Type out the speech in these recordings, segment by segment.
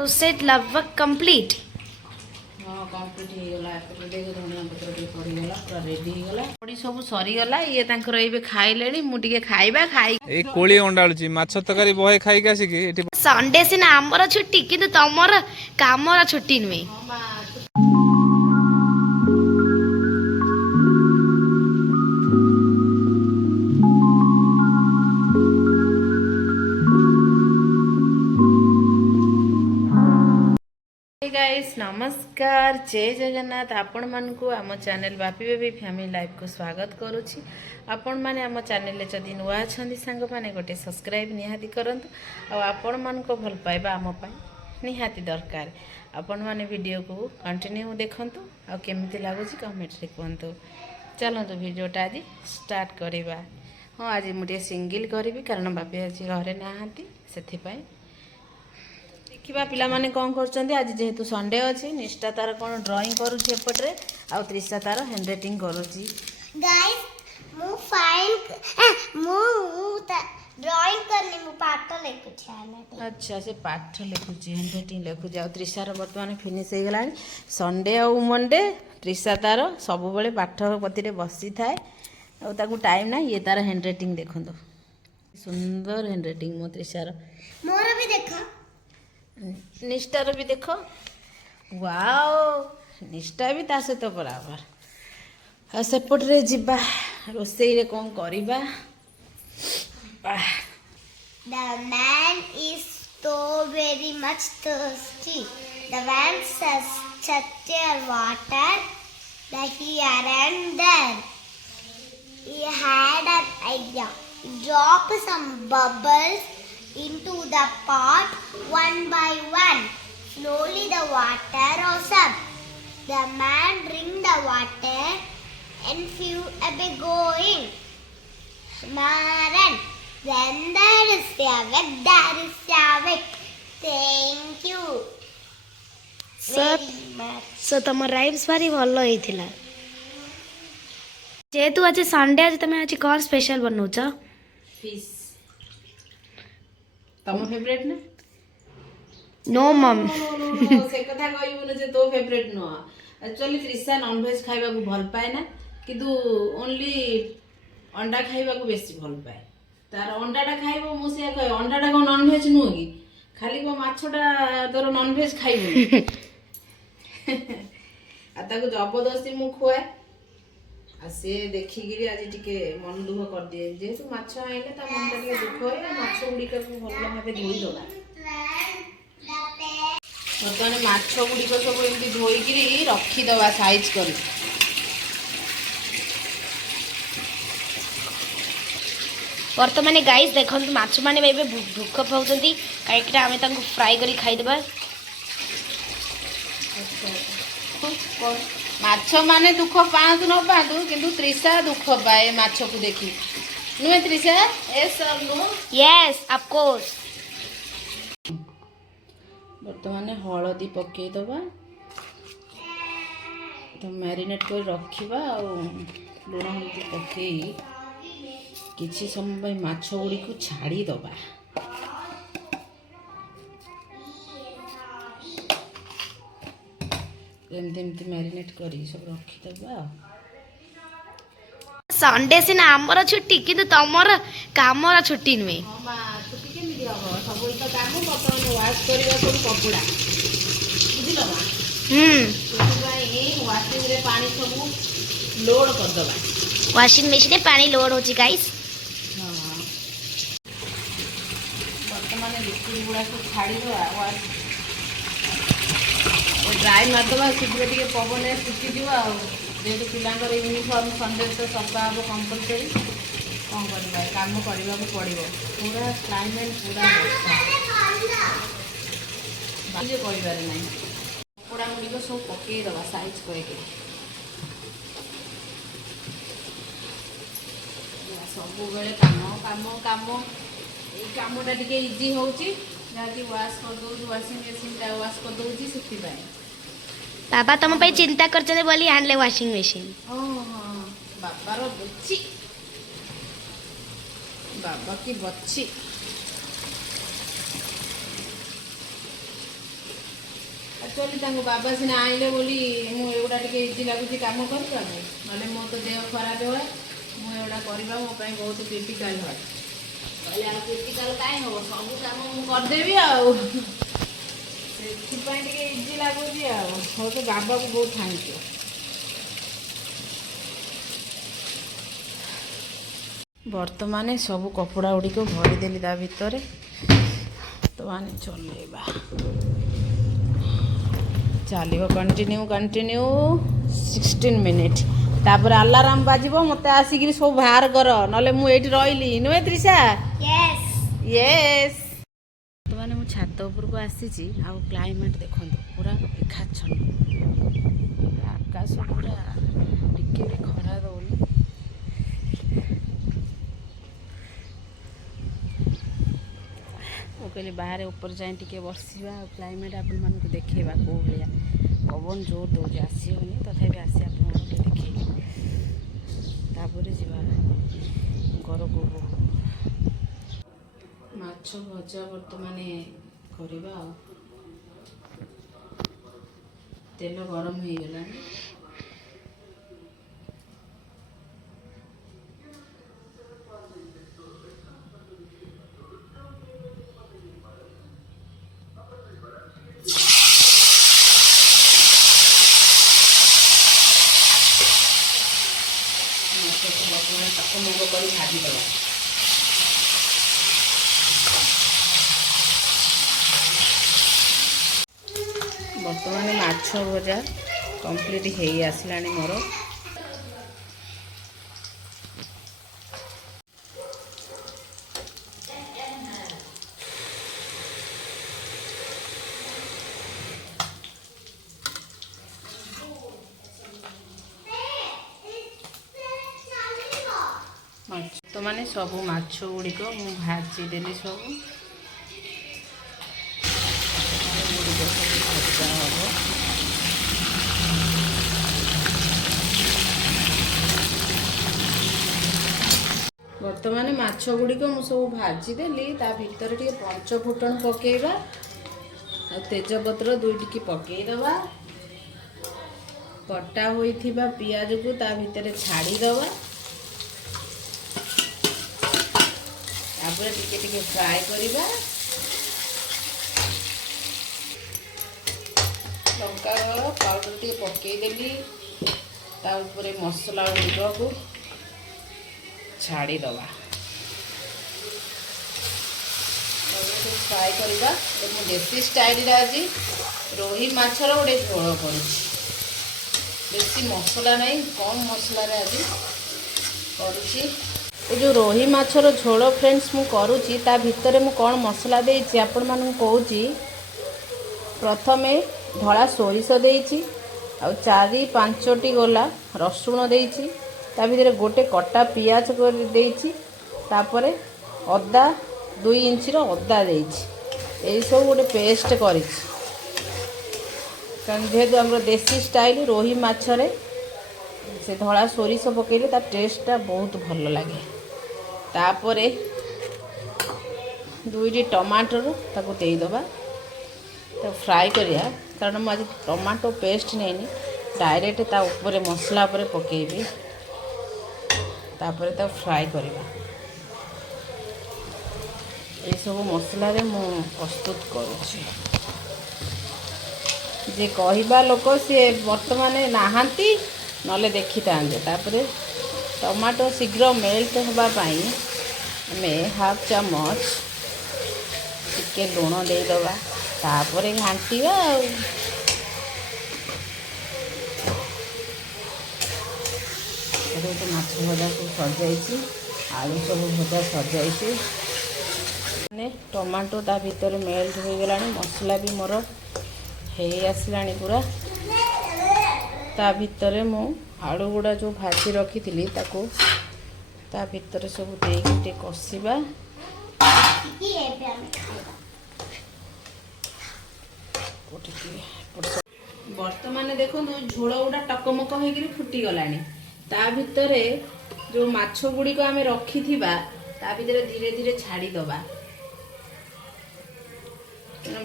Rosette लगभग complete हाँ complete हो गला तो देखो धनिया पत्र टे पड़ी गला पूरा रेडी हो गला पड़ी सब सरी गला ये तांकर एबे खाइलेनी मु टिके खाइबा खाई ए कोळी अंडाळुची माछ तकारी बहे खाई कासी की एठी संडे सिना आमर छुट्टी किंतु तमर कामर छुट्टी नुहे गाइस नमस्कार जय जगन्नाथ आपण मान को आम channel Bapi baby family life को स्वागत करुछि आपण माने आम चैनल जदि नुआ अछंदी सांग माने गोटे सब्सक्राइब निहाती करंतु आ आपण मान को भल पाइबा आम पई निहाती दरकार आपण माने वीडियो को कंटिन्यू देखंतु आ केमिति लागुछि कमेंट रे कहंतु चलंतु वीडियोटा आज स्टार्ट करिबा हां आज मुटे सिंगल करिवि कारण बापी आज घरे नाहांती सेथि पई देखा पिला माने कौन कर आज जेहेतु संडे अच्छी निष्ठा तार कौन ड्राइंग करुच्ची एपटे आ त्रिशा तार हैंड राइटिंग करुच्ची गाइस मु फाइन मु ड्राइंग करनी मु पाठ लिखुछि अच्छा से पाठ लिखुची हैंड राइटिंग लिखुची आ त्रिशार बर्तमान फिनिश हो गला संडे आ मंडे त्रिशा तार सब बेले पाठ पति बसी थाए आ टाइम ना ये तार हैंड राइटिंग देखो सुंदर हैंड राइटिंग मो त्रिशार मोर भी देखा निष्ठार भी देख वाओ निष्ठा भी ता सहित बराबर सेपटे जीवा रोसई रे कौन करिबा The man is so very much thirsty. The man says such a water that here and there. He had an idea. He dropped some bubbles into the pot one by one. Slowly the water rose up. The man drank the water and flew away going. Maran, then there is Savik. Thank you very much. सो तुम rhymes भारी भल होइथिला जेहेतु आज Sunday आज तुम आज कौन special बनौछ fish तम फेवरेट ना नो मम से कथा कहबो जे तो फेवरेट न एक्चुअली त्रिशा नॉन वेज खाइबा को भल पाए ना किंतु ओनली अंडा खाइबा को बेसी भल पाए तार अंडाटा खाइबो मु से कहे अंडाटा को नॉन वेज नुह कि खाली को माछटा तोर नॉन वेज खाइबो आ ताको जबरदस्ती मु खुआए आ से देखिगिरी आज टिके मन दुख कर दिए जेहेतु माछ आइले ता मनटा टिके दुख होय माछ गुड़िका को भल भाबे धोई दबा बर्तमान माछ गुड़िक सब एमती धोईकी रखीदबा साइज कर वर्तमान गाइस देखंतु माछ माने बेबे भूख पाउचंती काईकटा आमे तांको फ्राई करी खाइ देबा माछ माने दुख पातु न पातु किंतु त्रिशा दुख पाए माछ को देखी नुहे त्रिशा यस और नो यस ऑफ कोर्स बर्तमान हलदी पकई दबा तो मैरिनेट कर रखिबा और लुण हल्दी पकई किछि समय माछ गुड़ी को छाड़ी दबा एमती मैरिनेट करी सब रखी दबा संडे सिना आमर छुट्टी किंतु तमर कामर छुट्टी नुहे हां बा छुट्टी केमि हबो सब तो काम बर्तमान वाश करबा सब कपड़ा बुझिलो बा वाशिंग रे पानी सब लोड कर दबा वाशिंग मशीन में पानी लोड होची गाइस बर्तमान लिक्विड गुड़ा सब छाड़ी दवा ड्राई मारदबा शीघ्र टे पवन शुखीज जेहेतु पिलांकर यूनिफॉर्म संडे तो सफा हम कंपलसरी कौन करवा काम करने को पड़ो पूरा क्लाइमेट पूरा कर ना कपड़ा गुड़िक सब पकईदबा साइज करके सब बेले काम काम काम ये कमटा टे इजी होची जहाँकि वाश कर दौर वाशिंग मशीन वाश कर दौर से बाबा तुम पे चिंता करछे बोली आनले वाशिंग मशीन बाबार बुच्ची बाबा की बच्ची ଆକ୍ଚୁଆଲି ତାଙ୍କ ବାବା ସିନା ଆଣିଲେ ବୋଲି ମୁଁ ଏଗୁଡ଼ା ଟିକେ ଇଜି ଲାଗୁଛି କାମ କରିବା ପାଇଁ, ନହେଲେ ମୋ ତ ଦେହ ଖରାପ ହୁଏ, ମୁଁ ଏଗୁଡ଼ା କରିବା ମୋ ପାଇଁ ବହୁତ କ୍ରିଟିକାଲ ହୁଏ। କହିଲେ ଆଉ କ୍ରିଟିକାଲ କାହିଁ ହେବ, ସବୁ କାମ ମୁଁ କରିଦେବି ଆଉ, ସେଥିପାଇଁ ଟିକେ ଇଜି ଲାଗୁଛି ଆଉ। ହଉ ତ ବାବାକୁ ବହୁତ ଥାଙ୍କ୍ୟୁ। ବର୍ତ୍ତମାନ ସବୁ କପଡ଼ା ଗୁଡ଼ିକ ଭରିଦେଲି ତା ଭିତରେ। ବର୍ତ୍ତମାନ ଚଲେଇବା, ଚାଲିବ କଣ୍ଟିନ୍ୟୁ 16 ମିନିଟ୍। ତାପରେ ଆଲାରାମ ବାଜିବ, ମୋତେ ଆସିକିରି ସବୁ ବାହାର କର, ନହେଲେ ମୁଁ ଏଇଠି ରହିଲି। ନୁହେଁ ତ୍ରିଷା? Yes. ୟେସ୍। ବର୍ତ୍ତମାନ ମୁଁ ଛାତ ଉପରକୁ ଆସିଛି। ଆଉ କ୍ଲାଇମେଟ୍ ଦେଖନ୍ତୁ ପୁରା ମେଘାଚ୍ଛନ୍ନ, ଆକାଶ ପୁରା ଟିକେ ବି ଖରା ଦଉନି। ମୁଁ କହିଲି ବାହାରେ ଉପରେ ଯାଇ ଟିକେ ବସିବା ଆଉ କ୍ଲାଇମେଟ୍ ଆପଣମାନଙ୍କୁ ଦେଖେଇବା କେଉଁ ଭଳିଆ। ପବନ ଜୋର ଦେଉଛି, ଆସି ହେଉନି, ତଥାପି ଆସି ଆପଣମାନଙ୍କୁ ଟିକେ ଦେଖେଇଲି, ତାପରେ ଯିବା ଘରକୁ। ମାଛ ଭଜା ବର୍ତ୍ତମାନ କରିବା ଆଉ। ତେଲ ଗରମ ହେଇଗଲାଣି। ଟକମକ କରି ଭାଜିଦେବା। ବର୍ତ୍ତମାନ ମାଛ ଭଜା କମ୍ପ୍ଲିଟ୍ ହେଇ ଆସିଲାଣି ମୋର। ବର୍ତ୍ତମାନ ସବୁ ମାଛ ଗୁଡ଼ିକ ମୁଁ ଭାଜିଦେଲି, ସବୁ ଗୁଡ଼ିକ ସବୁ ଭଜା ହେବ। ବର୍ତ୍ତମାନ ମାଛ ଗୁଡ଼ିକ ମୁଁ ସବୁ ଭାଜିଦେଲି। ତା ଭିତରେ ଟିକେ ପଞ୍ଚ ଫୁଟଣ ପକାଇବା ଆଉ ତେଜପତ୍ର 2 ଟିକି ପକାଇଦେବା। କଟା ହୋଇଥିବା ପିଆଜକୁ ତା ଭିତରେ ଛାଡ଼ିଦେବା। ତାପରେ ଟିକେ ଟିକେ ଫ୍ରାଏ କରିବା। ଲଙ୍କା ପାଉଡ଼ର ଟିକେ ପକାଇଦେଲି। ତା ଉପରେ ମସଲା ଗୁଡ଼ିକକୁ ଛାଡ଼ିଦେବା। ଫ୍ରାଏ କରିବା। ମୁଁ ଦେଶୀ ଷ୍ଟାଇଲରେ ଆଜି ରୋହି ମାଛର ଗୋଟେ ଝୋଳ କରୁଛି। ବେଶୀ ମସଲା ନାହିଁ, କମ୍ ମସଲାରେ ଆଜି କରୁଛି। ଏ ଯେଉଁ ରୋହି ମାଛର ଝୋଳ ଫ୍ରେଣ୍ଡସ୍ ମୁଁ କରୁଛି, ତା ଭିତରେ ମୁଁ କ'ଣ ମସଲା ଦେଇଛି ଆପଣମାନଙ୍କୁ କହୁଛି। ପ୍ରଥମେ ଧଳା ସୋରିଷ ଦେଇଛି, ଆଉ 4-5ଟି ଗୋଲା ରସୁଣ ଦେଇଛି, ତା ଭିତରେ ଗୋଟେ କଟା ପିଆଜ କରି ଦେଇଛି, ତାପରେ ଅଦା 2 ଇଞ୍ଚର ଅଦା ଦେଇଛି। ଏଇସବୁ ଗୋଟେ ପେଷ୍ଟ କରିଛି, କାରଣ ଯେହେତୁ ଆମର ଦେଶୀ ଷ୍ଟାଇଲ ରୋହି ମାଛରେ ସେ ଧଳା ସୋରିଷ ପକାଇଲେ ତା ଟେଷ୍ଟଟା ବହୁତ ଭଲ ଲାଗେ। ତାପରେ 2ଟି ଟମାଟୋ ତାକୁ ଦେଇଦେବା, ତାକୁ ଫ୍ରାଏ କରିବା। କାରଣ ମୁଁ ଆଜି ଟମାଟୋ ପେଷ୍ଟ ନେଇନି, ଡାଇରେକ୍ଟ ତା ଉପରେ ମସଲା ଉପରେ ପକାଇବି। ତାପରେ ତାକୁ ଫ୍ରାଏ କରିବା। ଏସବୁ ମସଲାରେ ମୁଁ ପ୍ରସ୍ତୁତ କରୁଛି। ଯେ କହିବା ଲୋକ ସିଏ ବର୍ତ୍ତମାନ ନାହାନ୍ତି, ନହେଲେ ଦେଖିଥାନ୍ତେ। ତାପରେ ଟମାଟୋ ଶୀଘ୍ର ମେଲ୍ଟ ହେବା ପାଇଁ ଆମେ 1/2 ଚାମଚ ଟିକେ ଲୁଣ ଦେଇଦେବା। ତାପରେ ଘାଣ୍ଟିବା ଆଉ। ଏବେ ତ ମାଛ ଭଜା ସବୁ ସରିଯାଇଛି, ଆଳୁ ସବୁ ଭଜା ସରିଯାଇଛି। ମାନେ ଟମାଟୋ ତା ଭିତରେ ମେଲ୍ଟ ହୋଇଗଲାଣି, ମସଲା ବି ମୋର ହେଇ ଆସିଲାଣି ପୁରା। ତା ଭିତରେ ମୁଁ ଆଳୁ ଗୁଡ଼ା ଯେଉଁ ଭାଜି ରଖିଥିଲି ତାକୁ ତା ଭିତରେ ସବୁ ଦେଇକି ଟିକେ କଷିବା। ବର୍ତ୍ତମାନ ଦେଖନ୍ତୁ ଝୋଳ ଗୁଡ଼ା ଟକମକ ହେଇକିରି ଫୁଟିଗଲାଣି। ତା ଭିତରେ ଯେଉଁ ମାଛ ଗୁଡ଼ିକ ଆମେ ରଖିଥିବା ତା ଭିତରେ ଧୀରେ ଧୀରେ ଛାଡ଼ିଦେବା।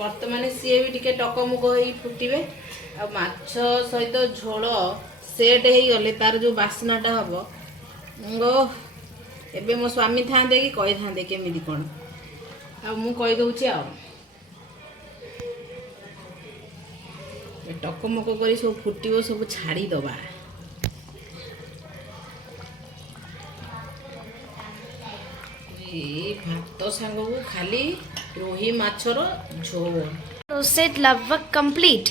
ବର୍ତ୍ତମାନ ସିଏ ବି ଟିକେ ଟକମୁକ ହେଇ ଫୁଟିବେ ଆଉ ମାଛ ସହିତ ଝୋଳ ସେଟ୍ ହେଇଗଲେ ତାର ଯେଉଁ ବାସ୍ନାଟା ହବ ଏବେ ମୋ ସ୍ୱାମୀ ଥାନ୍ତେ କି କହିଥାନ୍ତେ କେମିତି କ'ଣ ଆଉ ମୁଁ କହିଦେଉଛି ଆଉ ଟକମକ କରି ସବୁ ଫୁଟିବ ସବୁ ଛାଡ଼ିଦେବା ଏଇ ଭାତ ସାଙ୍ଗକୁ ଖାଲି ରୋହି ମାଛର ଝୋଳ ରୋଷେଇ लगभग कंप्लीट।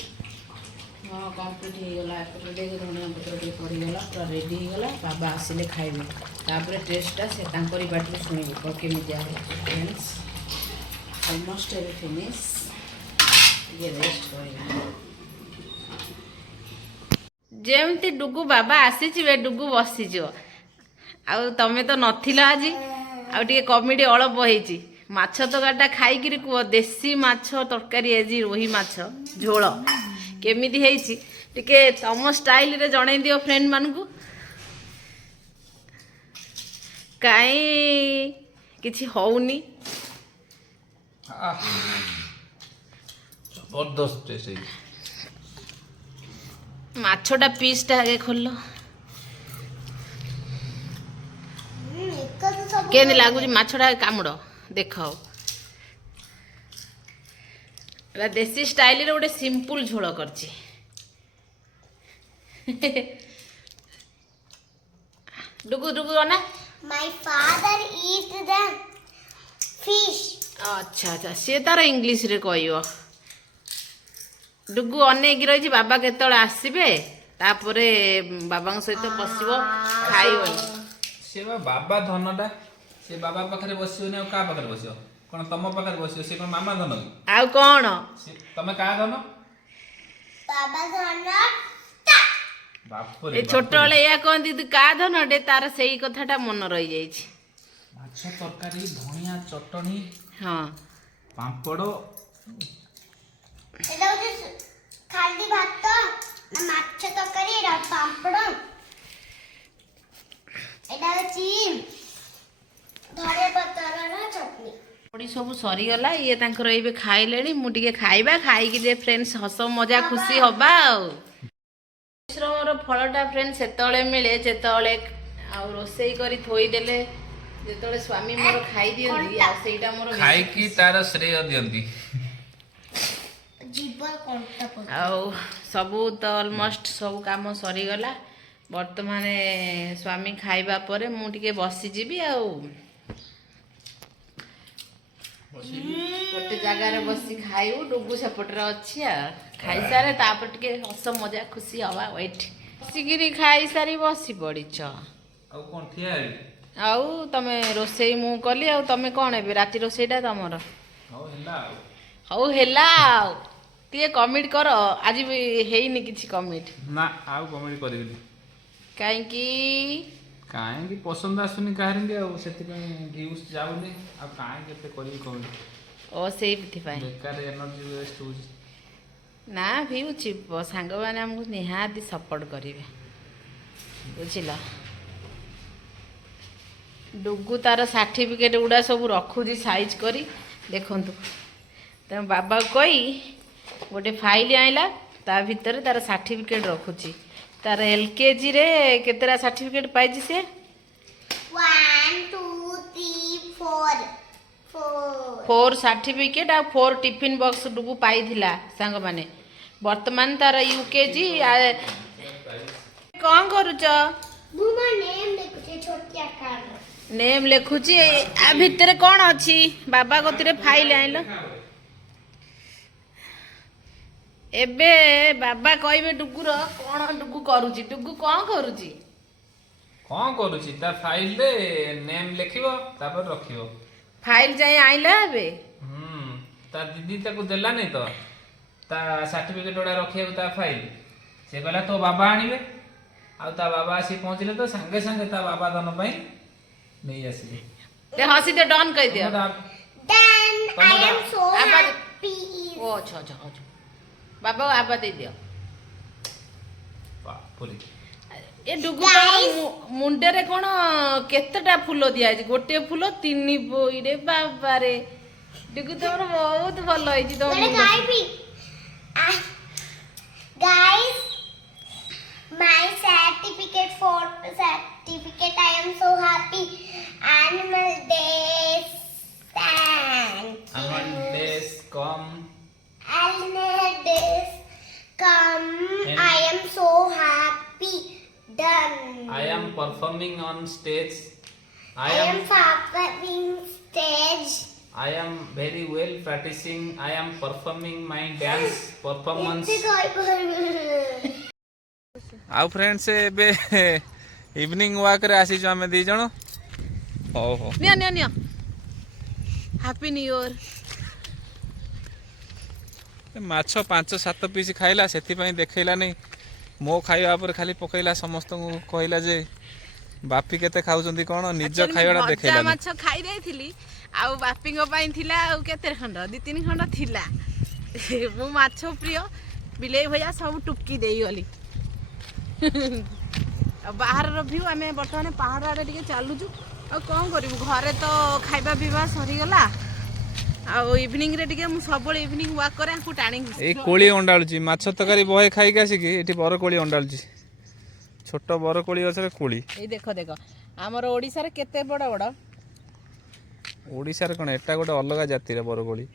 हाँ कम्प्लीट होगा एपटे देख धनिया पत्र टे पड़गला पूरा रेडी होगा बाबा आसिले खाइबे तापर टेस्टा से तांकरी बाटरे शुणवे तो केमितिया फ्रेंड्स ऑलमोस्ट एवे फिनिश ये रेस्ट करला जेमती डुगु बाबा आसीचिबे डुगु बसिजो आउ तमे तो नथिला आजी आउ टिके कॉमेडी अळप होईची माछ तकाटा खाइकिरी कुह देसी माछ तरकारी आजी रोही माछ झोल केमिति हेइची टिके तम स्टाइल रे जणै दियो फ्रेंड मानकु काई किछि होउनी जबरदस्त टेस्ट है माछटा पीसटा आगे खोलो केने लागुची माछटा कामुड़ देखाओ एला देसी स्टाइल रे गोटे सिंपल झोल करची डुगु डुगु ना My father eats the fish. अच्छा अच्छा सी तार इंग्लिश रे कहयो डुगु अनेक रही बाबा केतळे आसीबे तापरे बाबा सहित बसिबो खाइबो से बाबा धनटा से बाबा पाखरे बसियोनी आ का पाखरे बसियो कोन तम पाखरे बसियो से कोन मामा धन आउ कोन तमे का धन Baba Donna. बाप ए रे छोटले या कहंती तू का धनडे तार सेही कथाटा मन रही जाईछि माछ तरकारी धनिया चटनी हां पापड़ এটা হচ্ছে খালি ভাত না মাছ তরকারি আর পাঁপড় এটা হচ্ছে ধরে পাতার চটনি पड़ी सब सरीगला ये तांकर एबे खाइलेनी मु टिके खाइबा खाइकी जे फ्रेंड्स हस मजा खुशी हबा परिश्रमर फलटा फ्रेंड्स सेतळे मिले जेतळे आ रोसई करी थोई देले जेतळे स्वामी मोर खाई दियंती आ सेटा मोर खाई की तार श्रेय दियंती জীব কোনটা কোন आ सबू तो ऑलमोस्ट सब काम सरीगला वर्तमान स्वामी खाइबा परे मु टिके बसी जीबी आ गोटे जगार बसी खाइबू डुगु सेपटे अच्छी खाई सारे तापर टिके हस मजा खुशी हवा वेट बसिकी खाई सारी बसी पड़ीच आ कोन थिया आउ तमे रोसई मु कली आ तमे कौन ए राति रोसईटा तमर हो हेला हौ हेला टे कमेंट कर आज भी हेनी किछि कमेंट ना आउ कमेडी करबी काहेकि काहेकि पसंद आसुनी काहेंगे आ सेति पे व्यूज जाउनी आ काहे केते करबी कमेडी ओ सेइथि पाई बेकार एनर्जी वेस्ट हो ना भ्यूज सांग मैंने हमको निहाती सपोर्ट करेंगे बुझल डुगु तार सर्टिफिकेट गुड़ा सब रखुची साइज करी देखु तेना बाबा कही गोटे फाइल आइला ता भितर तार सर्टिफिकेट रखुची तार एलकेजी रे केतेरा सर्टिफिकेट पाई से 1 2 3 4 4 सर्टिफिकेट आ 4 टिफिन बॉक्स डुगु पाई थिला सांग माने वर्तमान तार यूकेजी कौन करूच बुमा नेम लिखुचे छोटी आकार नेम लिखुची आ भितर कौन अच्छी बाबा गतिरे फाइल आइल एबे बाबा कहबे डुगुर कौन डुगु करूची डुगु कौन करूची कौन करूची ता फाइल रे नेम लिखिबो तापर रखिबो फाइल जाई आइला एबे ता दीदी ताको देला नहीं तो ता सर्टिफिकेट ओडा रखिया ता फाइल से कहला तो बाबा आनिबे आ ता बाबा आसी पहुंचले तो संगे संगे ता बाबा धन पई नहीं आसीले ते हसी ते डन कह दियो then I am so Abba- happy ओ अच्छा अच्छा अच्छा बाबा आबा दे दियो बापुरी ए डुगु मुंडे रे कोन केतेटा फूल दिया गोटे फूल 3 बोई रे बाबा रे डिगु तोर बहुत भल होई तो But guys, my certificate, I am so happy. Animal days, thank you. Animal days come. Animal days come, And- I am so happy. Done. I am performing on stage. I am am performing stage. I am very well practicing. I am performing my dance performance. ଆଉ friends एबे evening walk रे आसी आमे दी जण हो हो निया निया निया हैप्पी न्यू ईयर माछ 5-7 पीस खाइला सेति पई देखैला नहीं मो खाइबा पर खाली पकैला समस्त को कहला जे बापी केते खाउचंदी कोन निज खाइबाडा देखैला माछ खाई देइथिली आउ बापी को पई थिला आउ केते खंड 2-3 खंड थिला मु माछ प्रिय बिलेई भैया सब टुकी देई गली बाहर व्यू आम बर्तमान पहाड़ आड़े टे चलुचु आ कौन करूँ घरे तो खाइबा पीवा सरीगला इवनिंग रे टिके सब इवनिंग वॉक करे टाणी ए कोली अंडाळुची माछ तकारी बहे खाई कासी की एठी बर कोली अंडाळुची छोट बर कोली गछरे कोली ए देखो देखो हमर ओडिसा रे केते बड़ बड़ ओडिसा रे कोन एटा गोटे अलगा जाति रे बर कोली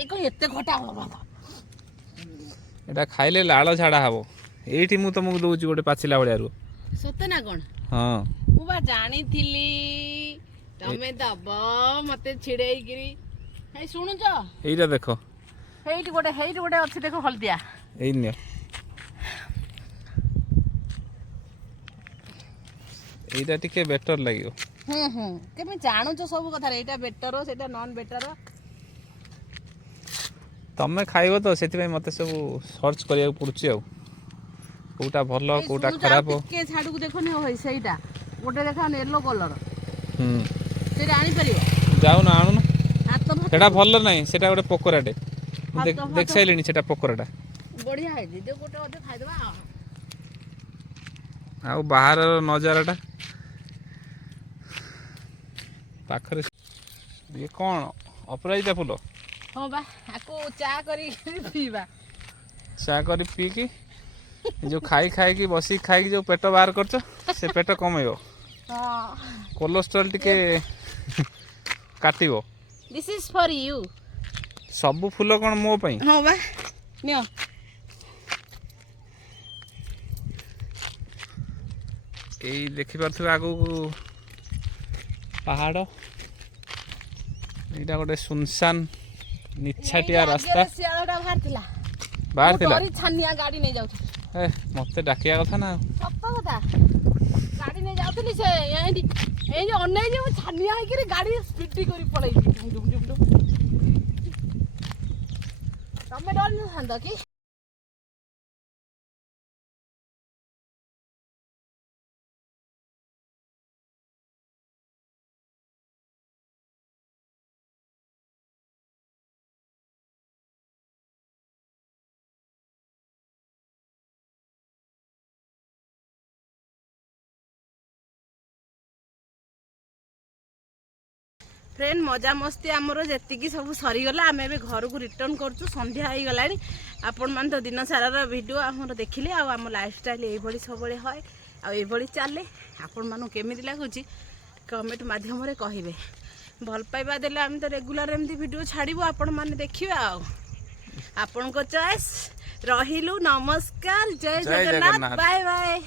देखो एते घटा हो एटा खाइले लाळ झाडा हबो एठी मु तुमको दउची गोटे पाचिला भलिया रु सते ना कोन हां मु बा जानी थिली तमे दब मते छिड़ेई गिरी हे सुनु छ एइटा देखो हेइट गोटे अछि देखो हल्दिया एइ ने एइटा टिके बेटर लागियो केमे जानु छ सब कथा रे एटा बेटर सेटा नॉन बेटर तमे खाइबो तो सेति पई मते सब सर्च करिया पड़ुची आ कोटा भलो कोटा खराब के छाडू को देखो ने होई सेइटा गोटे देखा येलो कलर सेटा आनी परियो जाउ ना आनु हाथ भात सेटा भलो नाही सेटा गोटे पकोराटे हाथ देख साइलेनी सेटा पकोराटा बढ़िया है जे गोटे अधे खाइ देबा आ बाहर नजाराटा पाखरे ये कोन अपराजिता फूल हां बा आको चा करी पीबा चा करी पी की जो खाई खाई की बसी खाई की जो पेट बाहर करछ से पेट कमेयो हां कोलेस्ट्रॉल टिके काटिबो दिस इज फॉर यू सब फूल कोन मो पई हां बा नियो एई देखि परथबे आगु पहाड़ एटा गोटे सुनसान निछाटिया रास्ता सियाळटा बाहर थिला तोरी छानिया गाड़ी नहीं जाउथि ए मते डाकिया कथा ना सत्त कथा गाड़ी नहीं जाउथि से ए जे अन्नै जे छानिया है कि गाड़ी स्पीड करी पड़ै डुम डुम डुम तमे डर न हंद की फ्रेंड मजा मस्ती आमर जी सब सरीगला आम ए घर को रिटर्न करूँ संध्या हो गला आपण मैंने तो दिन सारा वीडियो आमर देखिले आम लाइफस्टाइल ये सब है आई चले आपण मानू केमी लगुच कमेंट मध्यम कहे भल पाइबा देले आम तो रेगुलर एमती वीडियो छाड़ू आपण मैंने देखिए आपण को चॉइस रहिलु नमस्कार जय जगन्नाथ बाय बाय।